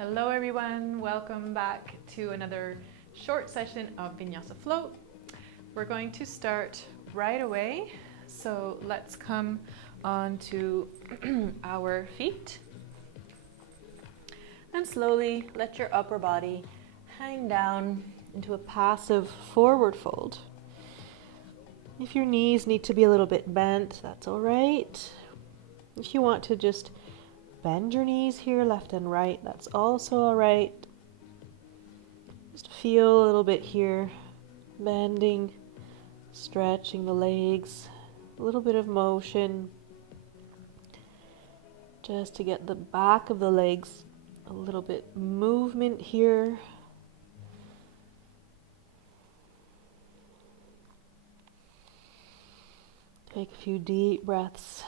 Hello everyone, welcome back to another short session of Vinyasa Float. We're going to start right away, so let's come onto our feet and slowly let your upper body hang down into a passive forward fold. If your knees need to be a little bit bent, that's all right. If you want to just bend your knees here, left and right, that's also all right. Just feel a little bit here, bending, stretching the legs, a little bit of motion, just to get the back of the legs a little bit movement here. Take a few deep breaths.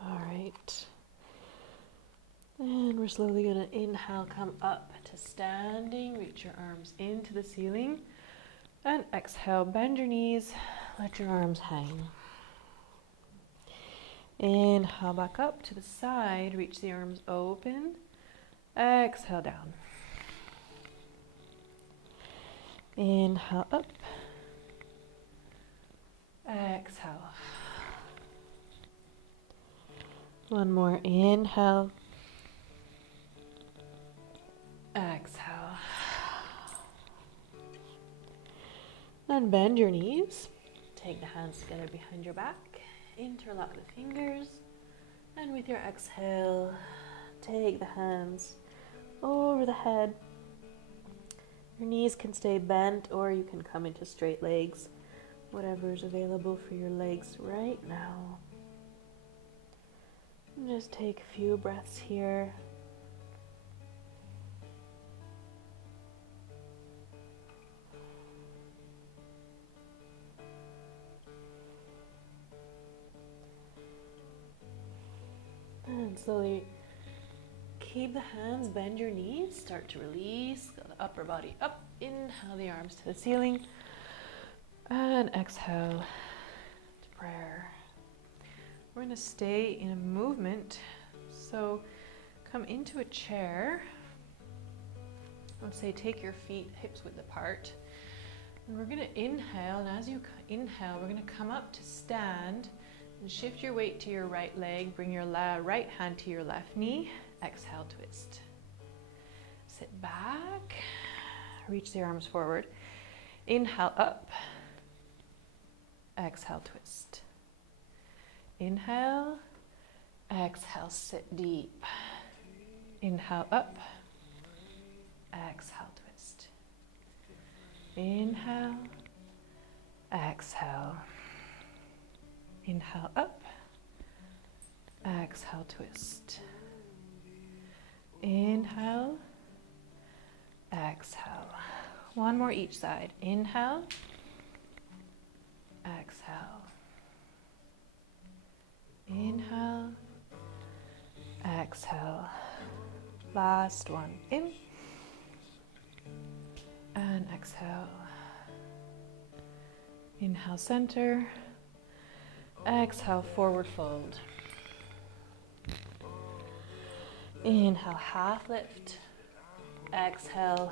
All right. And we're slowly going to inhale, come up to standing, reach your arms into the ceiling. And exhale, bend your knees, let your arms hang. Inhale back up to the side, reach the arms open. Exhale down. Inhale up. Exhale. One more inhale. Exhale. And bend your knees. Take the hands together behind your back. Interlock the fingers. And with your exhale, take the hands over the head. Your knees can stay bent or you can come into straight legs. Whatever is available for your legs right now. Just take a few breaths here. And slowly keep the hands, bend your knees, start to release, go the upper body up, inhale the arms to the ceiling, and exhale to prayer. We're going to stay in a movement, so come into a chair. I would say take your feet hips width apart, and we're going to inhale, and as you inhale, we're going to come up to stand and shift your weight to your right leg, bring your right hand to your left knee, exhale, twist. Sit back, reach the arms forward, inhale up, exhale, twist. Inhale, exhale, sit deep. Inhale up, exhale, twist. Inhale, exhale. Inhale up, exhale, twist. Inhale, exhale. One more each side. Inhale, exhale. Inhale, exhale. Last one. In and exhale. Inhale, center. Exhale, forward fold. Inhale, half lift. Exhale,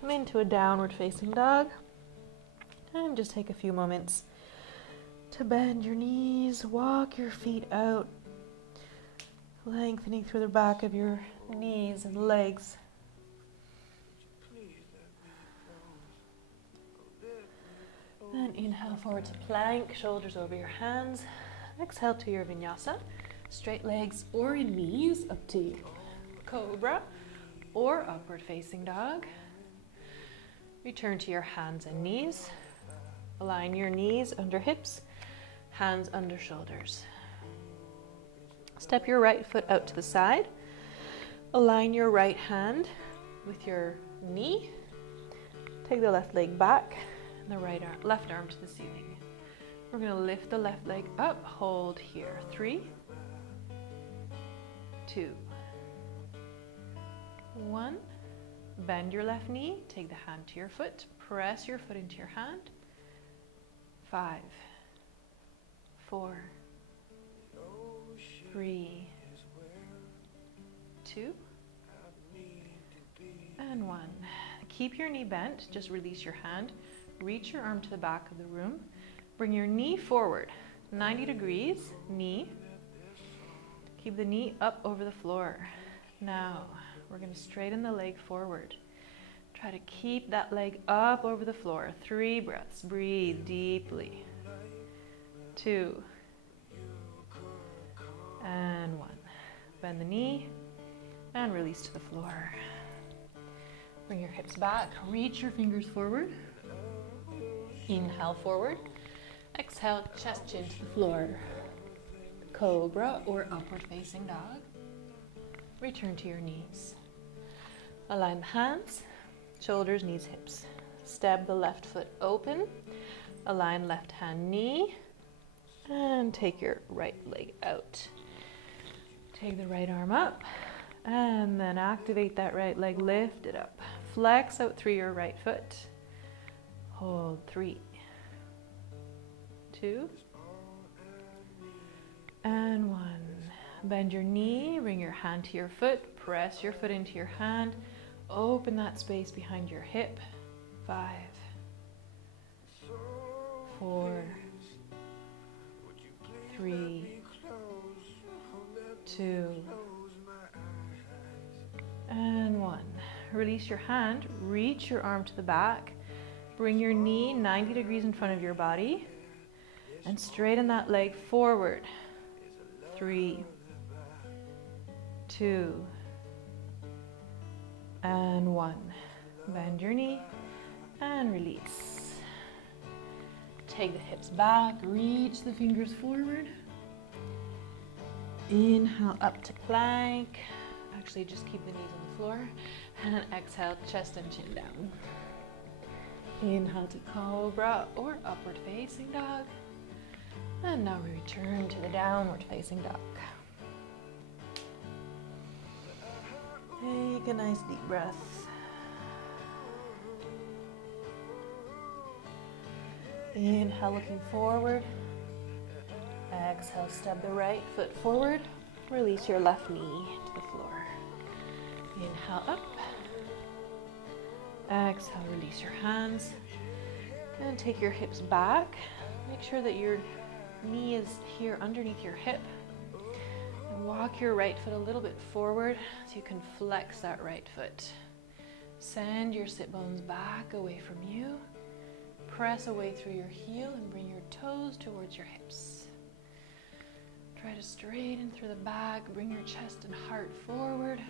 come into a downward facing dog. And just take a few moments to bend your knees, walk your feet out, lengthening through the back of your knees and legs. Then inhale forward to plank, shoulders over your hands. Exhale to your vinyasa, straight legs or in knees, up to you. Cobra or upward facing dog. Return to your hands and knees. Align your knees under hips, hands under shoulders. Step your right foot out to the side. Align your right hand with your knee. Take the left leg back and the left arm to the ceiling. We're going to lift the left leg up, hold here. 3, 2, 1. Bend your left knee, take the hand to your foot, press your foot into your hand. 5, 4, 3, 2, and 1. Keep your knee bent, just release your hand. Reach your arm to the back of the room. Bring your knee forward, 90 degrees, knee. Keep the knee up over the floor. Now, we're going to straighten the leg forward. Try to keep that leg up over the floor. 3 breaths. Breathe deeply. 2. And 1. Bend the knee and release to the floor. Bring your hips back. Reach your fingers forward. Inhale forward. Exhale, chest chin to the floor. Cobra or upward facing dog. Return to your knees. Align the hands, shoulders, knees, hips. Step the left foot open. Align left hand knee. And take your right leg out. Take the right arm up. And then activate that right leg. Lift it up. Flex out through your right foot. Hold 3, 2, and 1. Bend your knee, bring your hand to your foot, press your foot into your hand, open that space behind your hip. 5, 4, 3, 2, and 1. Release your hand, reach your arm to the back, bring your knee 90 degrees in front of your body, and straighten that leg forward. 3, 2, and 1. Bend your knee and release. Take the hips back, reach the fingers forward. Inhale up to plank. Actually, just keep the knees on the floor. And exhale, chest and chin down. Inhale to cobra or upward facing dog. And now we return to the downward facing dog. Take a nice deep breath. Inhale, looking forward. Exhale, step the right foot forward. Release your left knee to the floor. Inhale up. Exhale, release your hands. And take your hips back. Make sure that your knee is here underneath your hip. And walk your right foot a little bit forward so you can flex that right foot. Send your sit bones back away from you. Press away through your heel and bring your toes towards your hips. Try to straighten through the back, bring your chest and heart forward.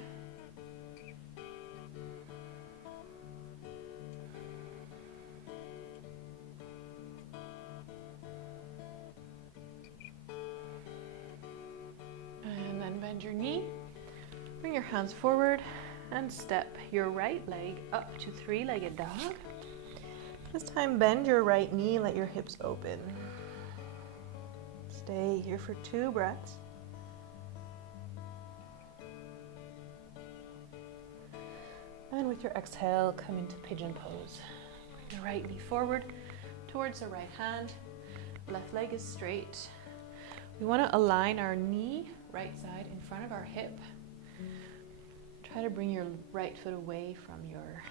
And then bend your knee, bring your hands forward and step your right leg up to three-legged dog. This time bend your right knee, let your hips open. Stay here for 2 breaths. And with your exhale, come into pigeon pose. Bring the right knee forward towards the right hand. Left leg is straight. We want to align our knee, right side, in front of our hip. Try to bring your right foot away from your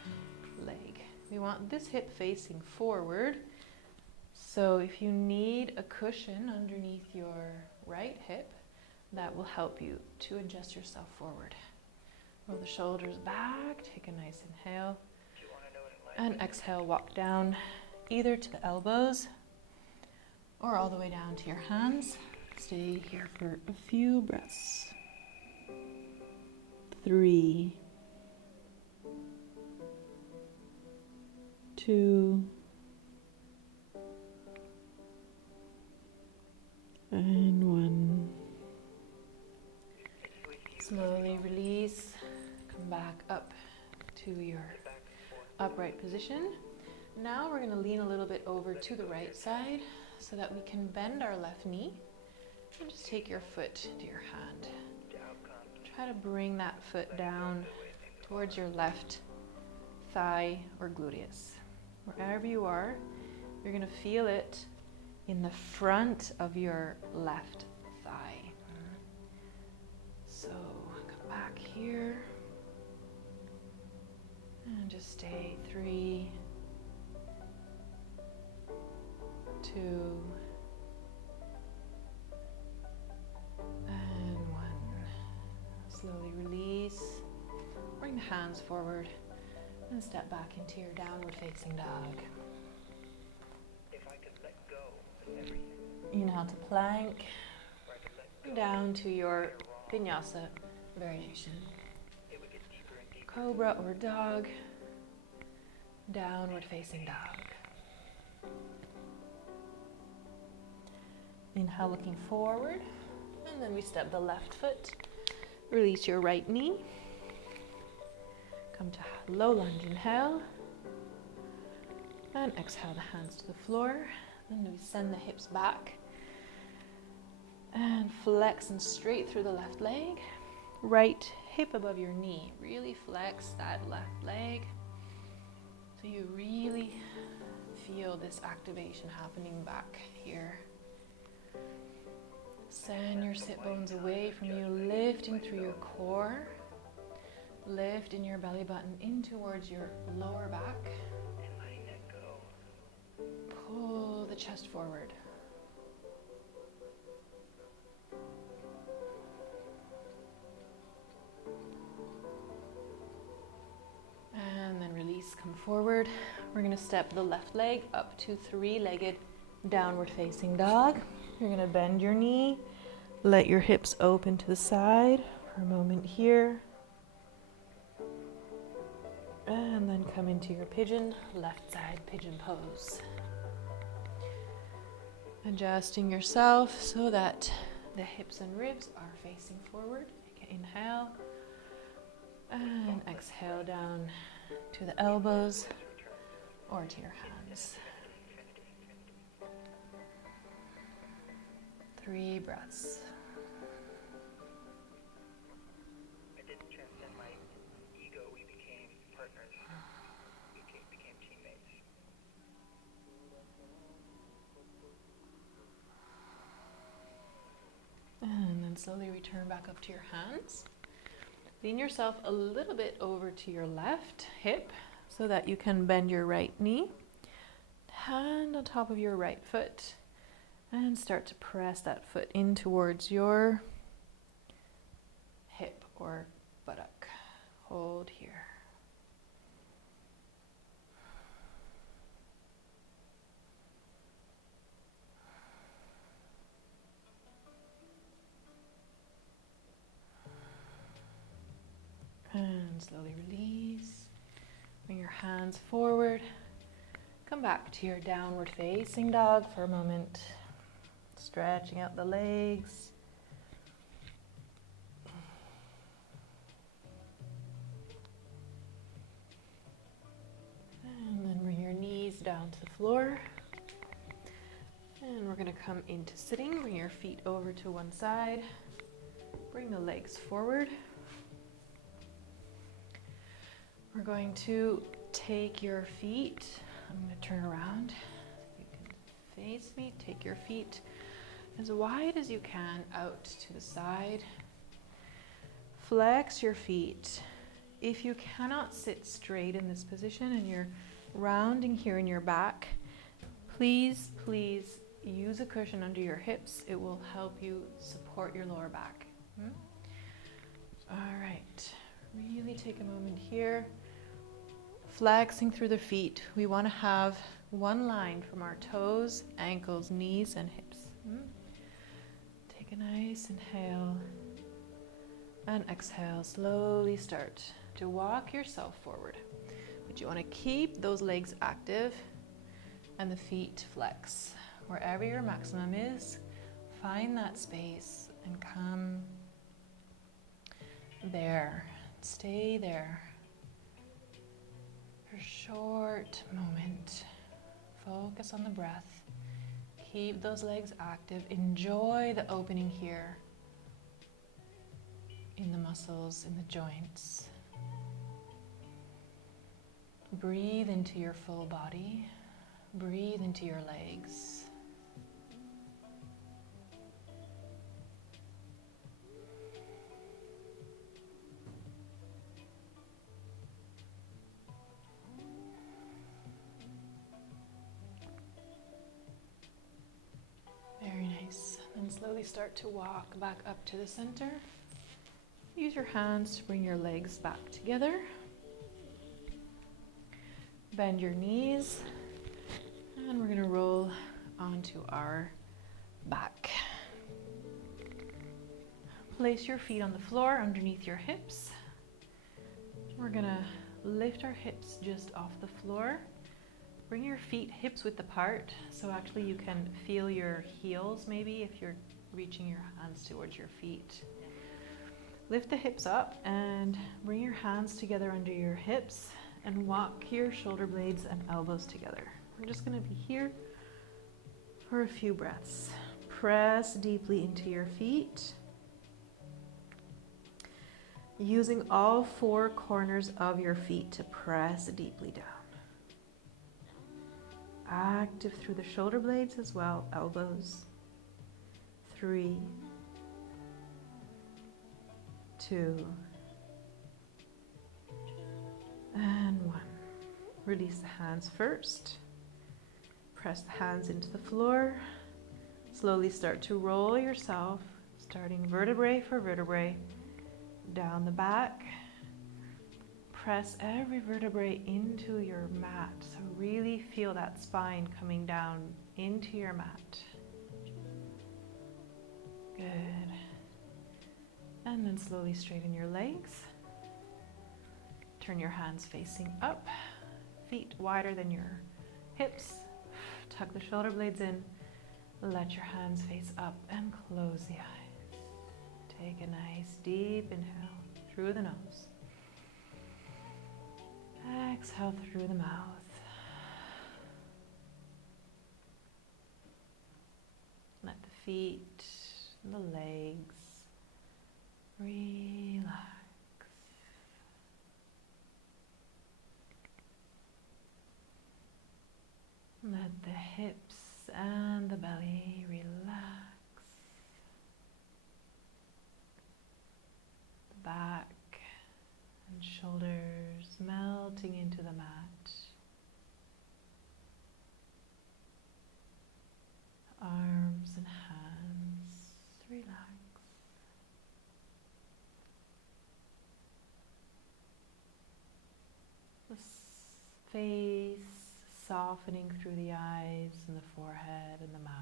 leg. We want this hip facing forward. So if you need a cushion underneath your right hip, that will help you to adjust yourself forward. Roll the shoulders back, take a nice inhale, and exhale, walk down either to the elbows or all the way down to your hands. Stay here for a few breaths. 3, 2, and 1. Slowly release. Come back up to your upright position. Now we're going to lean a little bit over to the right side so that we can bend our left knee and just take your foot to your hand. Try to bring that foot down towards your left thigh or gluteus. Wherever you are, you're going to feel it in the front of your left thigh. So come back here and just stay 3, 2, and 1. Slowly release. Bring the hands forward and step back into your downward facing dog. If I could let go of everything. Inhale to plank, down to your Vinyasa variation. It would get deeper and deeper. Cobra or dog, downward facing dog. Inhale, looking forward, and then we step the left foot. Release your right knee. Come to low lunge, inhale. And exhale the hands to the floor. Then we send the hips back. And flex and straight through the left leg. Right hip above your knee. Really flex that left leg. So you really feel this activation happening back here. Send your sit bones away from you, lifting through your core. Lift in your belly button in towards your lower back. And letting that go. Pull the chest forward. And then release, come forward. We're going to step the left leg up to 3-legged downward facing dog. You're going to bend your knee. Let your hips open to the side for a moment here. And then come into your pigeon, left side pigeon pose. Adjusting yourself so that the hips and ribs are facing forward. Inhale and exhale down to the elbows or to your hands. 3 breaths. I didn't transcend my ego. We became partners. We became teammates. And then slowly return back up to your hands. Lean yourself a little bit over to your left hip so that you can bend your right knee. Hand on top of your right foot. And start to press that foot in towards your hip or buttock. Hold here. And slowly release. Bring your hands forward. Come back to your downward facing dog for a moment. Stretching out the legs. And then bring your knees down to the floor. And we're going to come into sitting. Bring your feet over to one side. Bring the legs forward. We're going to take your feet. I'm going to turn around. You can face me. Take your feet as wide as you can out to the side. Flex your feet. If you cannot sit straight in this position and you're rounding here in your back, please use a cushion under your hips. It will help you support your lower back. All right, really take a moment here. Flexing through the feet. We want to have one line from our toes, ankles, knees, and hips. Take a nice inhale and exhale. Slowly start to walk yourself forward. But you want to keep those legs active and the feet flex. Wherever your maximum is, find that space and come there. Stay there for a short moment. Focus on the breath. Keep those legs active. Enjoy the opening here in the muscles, in the joints. Breathe into your full body. Breathe into your legs. slowly start to walk back up to the center. Use your hands to bring your legs back together. Bend your knees, and we're going to roll onto our back. Place your feet on the floor underneath your hips. We're going to lift our hips just off the floor. Bring your feet hips width apart, so actually you can feel your heels maybe if you're reaching your hands towards your feet. Lift the hips up and bring your hands together under your hips and walk your shoulder blades and elbows together. We're just going to be here for a few breaths. Press deeply into your feet, using all four corners of your feet to press deeply down. Active through the shoulder blades as well, elbows. 3, 2, and 1. Release the hands first. Press the hands into the floor. Slowly start to roll yourself, starting vertebrae for vertebrae, down the back. Press every vertebrae into your mat. So really feel that spine coming down into your mat. Good. And then slowly straighten your legs. Turn your hands facing up. Feet wider than your hips. Tuck the shoulder blades in. Let your hands face up and close the eyes. Take a nice deep inhale through the nose. Exhale through the mouth. Let the feet and the legs relax. Let the hips and the belly relax. The back and shoulders melting into the mat. Arms and hands relax. The face softening through the eyes and the forehead and the mouth.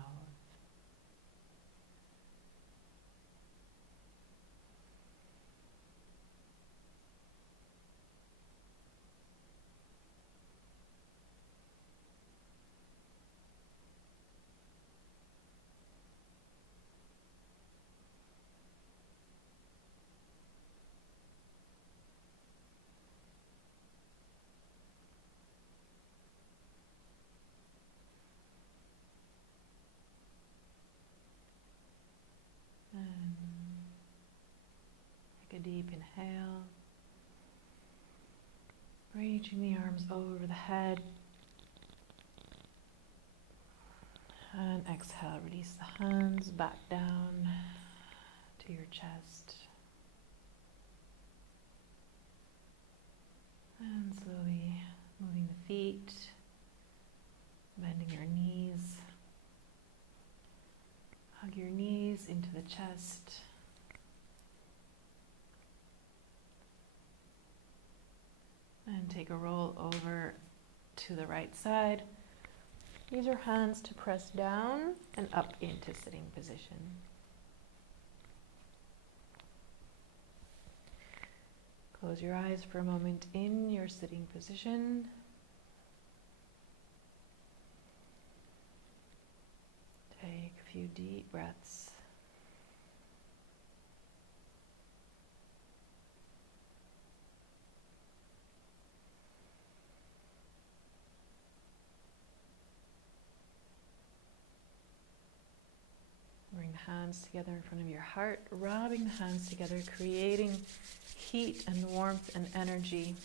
Take a deep inhale, reaching the arms over the head, and exhale, release the hands back down to your chest, and slowly moving the feet, bending your knees. Hug your knees into the chest. And take a roll over to the right side. Use your hands to press down and up into sitting position. Close your eyes for a moment in your sitting position. Take a few deep breaths. Bring the hands together in front of your heart, rubbing the hands together, creating heat and warmth and energy.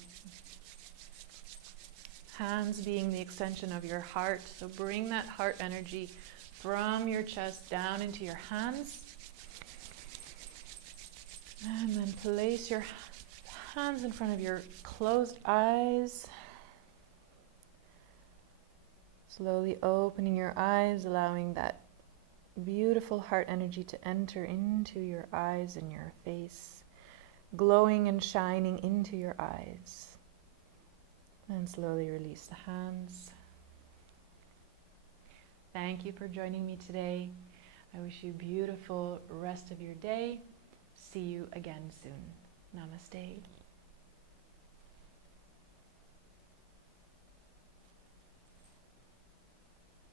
Hands being the extension of your heart, so bring that heart energy from your chest down into your hands. And then place your hands in front of your closed eyes. Slowly opening your eyes, allowing that beautiful heart energy to enter into your eyes and your face, glowing and shining into your eyes. And slowly release the hands. Thank you for joining me today. I wish you a beautiful rest of your day. See you again soon. Namaste.